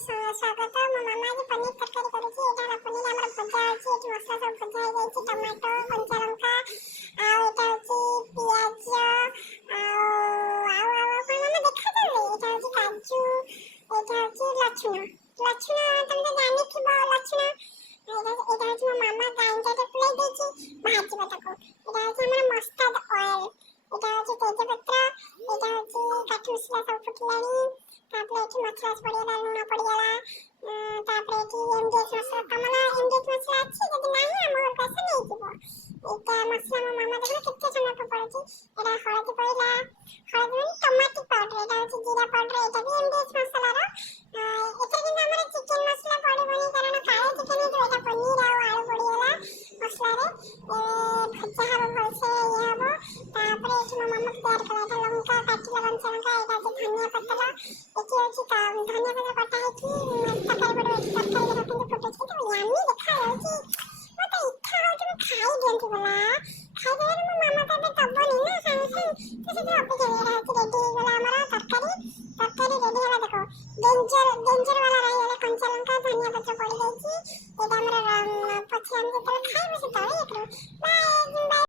ସ୍ୱାଗତ। ମୋ ମାମା ଆଜି ପନିର ତରକାରୀ କରୁଛି। ଏଇଟା ହେଲା ପନିର ଆମର ଭଜା ଅଛି। ଏଠି ମସଲା ସବୁ ଭଜା ହେଇଯାଇଛି, ଟମାଟୋ, କଞ୍ଚା ଲଙ୍କା, ଆଉ ଏଇଟା ହଉଛି ପିଆଜ, ଆଉ କଣ ମାମା ଦେଖାଯାଉନି, ଏଇଟା ହଉଛି କାଜୁ, ଏଇଟା ହଉଛି ଲସୁଣ। ତମେ ତ ଜାଣିଥିବ ଲସୁଣ। ଏଇଟା ହଉଛି ମୋ ମାମା ଗ୍ରାଇଣ୍ଡରରେ ପୁରେଇ ଦେଇଛି, ଭାଜିବ ତାକୁ। ଏଇଟା ହଉଛି ଆମର ମଷ୍ଟାର୍ଡ ଅଏଲ, ଏଇଟା ହଉଛି ତେଜପତ୍ର, ଏଇଟା ହଉଛି କାଠ ମସଲା ସବୁ ଫୁଟିଲାଣି। ତାପରେ ଏଠି ମସଲା ପଡ଼ିଗଲା, ଲୁଣ ପଡ଼ିଗଲା। ତାପରେ ଏଠି ଏମଡିଏଚ୍ ମସଲା, ତମର ଏମଡିଏଚ୍ ମସଲା ଅଛି? ଯଦି ନାହିଁ ଆମ ଘରକୁ ଆସ ନେଇଯିବ। ଏଇଟା ମସଲା ମୋ ମାମା ଦେଖୁନ କେତେ ଟମାଟୋ ପଡୁଛି। ଏଇଟା ହଳଦୀ ପଡ଼ିଲା, ହଳଦୀ ମାନେ ଟମାଟିକ ପାଉଡର, ଏଇଟା ହଉଛି ଜିରା ପାଉଡର, ଏଇଟା ବି ଏମଡିଏଚ୍ ମସଲାର। ଏଥିରେ କିନ୍ତୁ ଆମର ଚିକେନ ମସଲା ପଡ଼ିବନି, କାରଣ କାଳେ ଚିକେନ ହେଇଥିବ। ଏଇଟା ପନିର ଆଉ ଆଳୁ ପଡ଼ିଗଲା ମସଲାରେ। ଭଜା ହବ, ଭଲସେ ଇଏ ହବ। ତାପରେ ଏଠି ମୋ ମାମା ତିଆରି କଲା, ଏଇଟା ଲଙ୍କା କାଟିଲା, କଞ୍ଚା ଲଙ୍କା, ଏଇଟା ହଉଛି ଧନିଆ ପତ୍ର, ଏଠି ହଉଛି ଧନିଆ ପତ୍ର କଟା ହେଇକି ତରକାରୀ ପଡ଼ିବ। ଏଠି ତରକାରୀ ଦେଖ କେମିତି ଫୁଟୁଛି, କେତେ ୟାମି ଦେଖାଯାଉଛି। ମତେ ଇଚ୍ଛା ହଉଛି ମୁଁ ଖାଇଦିଅନ୍ତି ବୋଲା, ଖାଇଦେବାରେ ମୋ ମାମା ତ ଏବେ ଦବନି ନା ସାଙ୍ଗେ ସାଙ୍ଗେ, ତ ସେଥିପାଇଁ ଅପେକ୍ଷା। ଏଇଟା ହଉଛି ରେଡି ହେଇଗଲା ଆମର ତରକାରୀ ରେଡି ହେଲା। ଦେଖ ଡେଞ୍ଜର ବାଲା ରହିଗଲା, କଞ୍ଚା ଲଙ୍କା ଧନିଆ ପତ୍ର ପଡ଼ିଯାଇଛି। ଏଇଟା ଆମର ପଛରେ ଆମେ ଯେତେବେଳେ ଖାଇବୁ ସେ